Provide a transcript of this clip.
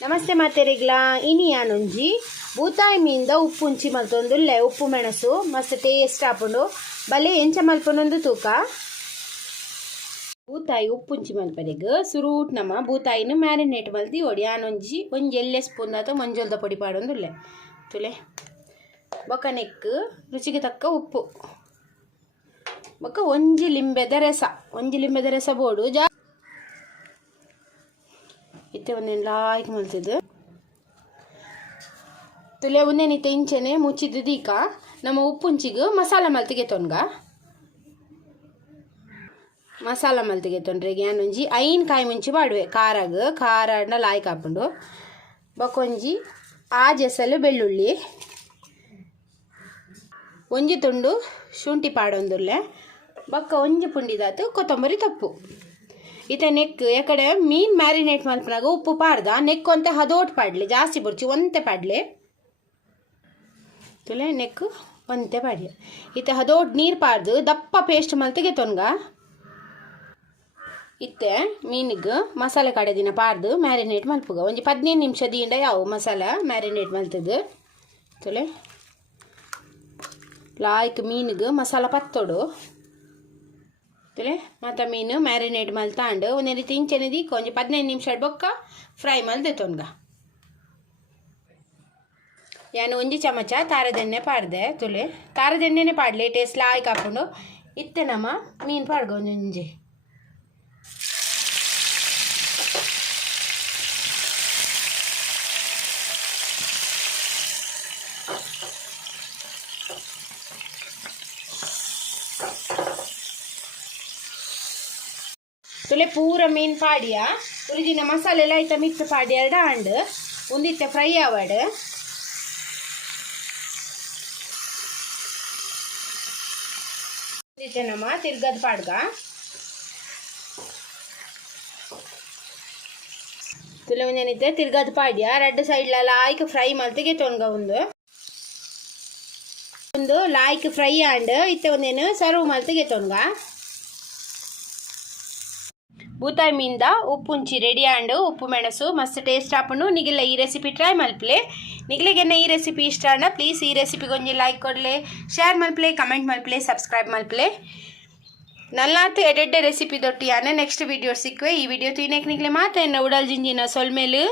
ನಮಸ್ತೆ ಮಾತೆರೆಗ್ಲ ಇನಿ ಯಾನೊಂಜಿ ಬೂತಾಯಿ ಮೀನ್ದ ಉಪ್ಪು ಉಂಚಿ ಮಲ್ತೊಂದುಲ್ಲೆ ಉಪ್ಪು ಮೆಣಸು ಮಸ್ತ್ ಟೇಸ್ಟ್ ಆಪುಂಡು ಬಲೆ ಎಂಚ ಮಲ್ಪೊಂದೊಂದು ತೂಕ ಬೂತಾಯಿ ಉಪ್ಪು ಉಂಚಿ ಮಲ್ಪರೆಗ್ ಸುರೂಟ್ ನಮ ಬೂತಾಯಿನ ಮ್ಯಾರಿನೇಟ್ ಮಲ್ತಿ ಒಡಿ ಯಾನೊಂಜಿ ಒಂಜಿ ಎಲ್ಲೆ ಸ್ಪೂನ್ ದಾತ ಮಂಜೊಲ್ದ ಪೊಡಿ ಪಾಡೊಂದುಲ್ಲೆ ತುಲೆ ಬೊಕ ನೆಕ್ ರುಚಿಗೆ ತಕ್ಕ ಉಪ್ಪು ಬೊಕ ಒಂಜಿ ಲಿಂಬೆದ ರಸ ಬೋಡು ಇತ್ತೆ ಒಂದೇನು ಲಾಯ್ಕ್ ಮಲ್ತಿದ್ದು ತುಲೆ ಒಂದೇನು ಇತ್ತೆ ಇಂಚೆನೆ ಮುಚ್ಚಿದ್ದು ದೀಕ ನಮ್ಮ ಉಪ್ಪುಂಚಿಗೆ ಮಸಾಲ ಮಲ್ತಿಗೆ ತೊನ್ಗ ಮಸಾಲ ಮಲ್ತಿಗೆ ತೊಂಡ್ರೆ ಯಾನೊಂಜಿ ಐನ್ ಕಾಯಿ ಮುಂಚಿ ಪಾಡುವೆ ಖಾರನ ಲಾಯ್ಕ್ ಹಾಕೊಂಡು ಬೊಕೊಂಜಿ ಆಜೆಸಲು ಬೆಳ್ಳುಳ್ಳಿ ಒಂಜಿ ತುಂಡು ಶುಂಠಿ ಪಾಡೊಂದುಲ್ಲೆ ಬೊಕ್ಕ ಒಂಜಿ ಪುಂಡಿದಾತು ಕೊತ್ತಂಬರಿ ತಪ್ಪು ಇತ ನೆಕ್ ಎಕಡೆ ಮೀನು ಮ್ಯಾರಿನೇಟ್ ಮಲ್ಪನಾಗ ಉಪ್ಪು ಪಾಡ್ದ ನೆಕ್ ಒಂತೆ ಹದೋಟ್ ಪಾಡ್ಲಿ ಜಾಸ್ತಿ ಬುರ್ಚಿ ಒಂತೆ ಪಾಡ್ಲಿ ತುಲೆ ನೆಕ್ ಒಂತೆ ಪಾಡ್ಲಿ ಇತ್ತೆ ಹದೋಟ್ ನೀರು ಪಾಡ್ದು ದಪ್ಪ ಪೇಸ್ಟ್ ಮಲ್ತಿಗೆ ತೊನ್ಗ ಇತ್ತೆ ಮೀನಿಗೆ ಮಸಾಲೆ ಕಡೆ ದಿನ ಪಾಡ್ದು ಮ್ಯಾರಿನೇಟ್ ಮಲ್ಪುಗ ಒಂಜಿ 15 ನಿಮಿಷ ದೀಂಡ ಯಾವ ಮಸಾಲ ಮ್ಯಾರಿನೇಟ್ ಮಲ್ತದು ತುಲೆ ಲಾಯ್ಕ್ ಮೀನಿಗೆ ಮಸಾಲ ಪತ್ತೋಡು ತುಲೆ ಮತ್ತು ಮೀನು ಮ್ಯಾರಿನೇಟ್ ಮಲ್ತಾಂಡು ಒಂದೇ ರೀತಿ ಇಂಚೆನೆದಿ ಒಂಜಿ 15 ನಿಮಿಷ ಬೊಕ್ಕ ಫ್ರೈ ಮಲ್ದೆ ತೊನ್ಗ ಯಾನು ಒಂಜಿ ಚಮಚ ತಾರದೆಣ್ಣೆ ಪಾಡ್ದೆ ತುಲೆ ತಾರದೆಣ್ಣೆನೆ ಪಾಡ್ಲಿ ಟೇಸ್ಟ್ ಲಾಯ್ಕ್ ಹಾಕೊಂಡು ಇತ್ತೆ ನಮ್ಮ ಮೀನು ಪಾಡ್ಗ ಒಂಜಿ ತುಲೆ ಪೂರ ಮೀನು ಪಾಡಿಯ ಉಳಿದಿನ ಮಸಾಲೆ ಎಲ್ಲ ಐತ ಮಿಕ್ಸ್ ಪಾಡಿ ಎರಡು ಹಂಡು ಒಂದಿತ್ತೆ ಫ್ರೈ ಆವಾಡು ಒಂದಿತ್ತೆ ನಮ್ಮ ತಿರ್ಗದ ಪಾಡ್ಗ ತುಲೆ ಒಂದೇನಿತ್ತೆ ತಿರ್ಗದ ಪಾಡ್ಯ ಎರಡು ಸೈಡ್ಲೆಲ್ಲ ಆಯ್ಕೆ ಫ್ರೈ ಮಲ್ತಿಗೆ ತೊನ್ಗ ಒಂದು ಲಾಯ್ಕ್ ಫ್ರೈ ಆಂಡ್ ಇತ್ತೆ ಒಂದೇನು ಸರ್ವ್ ಮಲ್ತಿಗೆ ತೊನ್ಗ ಬೂತಾಯಿ ಮೀನ್ದ ಉಪ್ಪು ಉಂಚಿ ರೆಡಿ ಆಂಡ್ ಉಪ್ಪು ಮೆಣಸು ಮಸ್ತ್ ಟೇಸ್ಟ್ ಆಪುಂಡು ನಿಗಿಲ್ಲ ಈ ರೆಸಿಪಿ ಟ್ರೈ ಮಲ್ಪಲೆ ನಿಗ್ಲೆಗೆನ್ನ ಈ ರೆಸಿಪಿ ಇಷ್ಟ ಅಂಡ ಪ್ಲೀಸ್ ಈ ರೆಸಿಪಿಗೆ ಒಂಜಿ ಲೈಕ್ ಕೊಡ್ಲೆ ಶೇರ್ ಮಲ್ಪಲೆ ಕಮೆಂಟ್ ಮಲ್ಪಲೆ ಸಬ್ಸ್ಕ್ರೈಬ್ ಮಲ್ಪಲೆ ನಲ್ಲಾತು ಎಡೆಡ್ಡೆ ರೆಸಿಪಿ ದೊಟ್ಟಿಯಾನೆ ನೆಕ್ಸ್ಟ್ ವಿಡಿಯೋ ಸಿಕ್ಕುವೆ ಈ ವಿಡಿಯೋ ತೀನೆಕ್ ನಿಗ್ಲೆ ಮಾತ ಎನ್ನ ಉಡಲ್ ಜಿಂಜಿನ ಸೊಲ್ಮೇಲು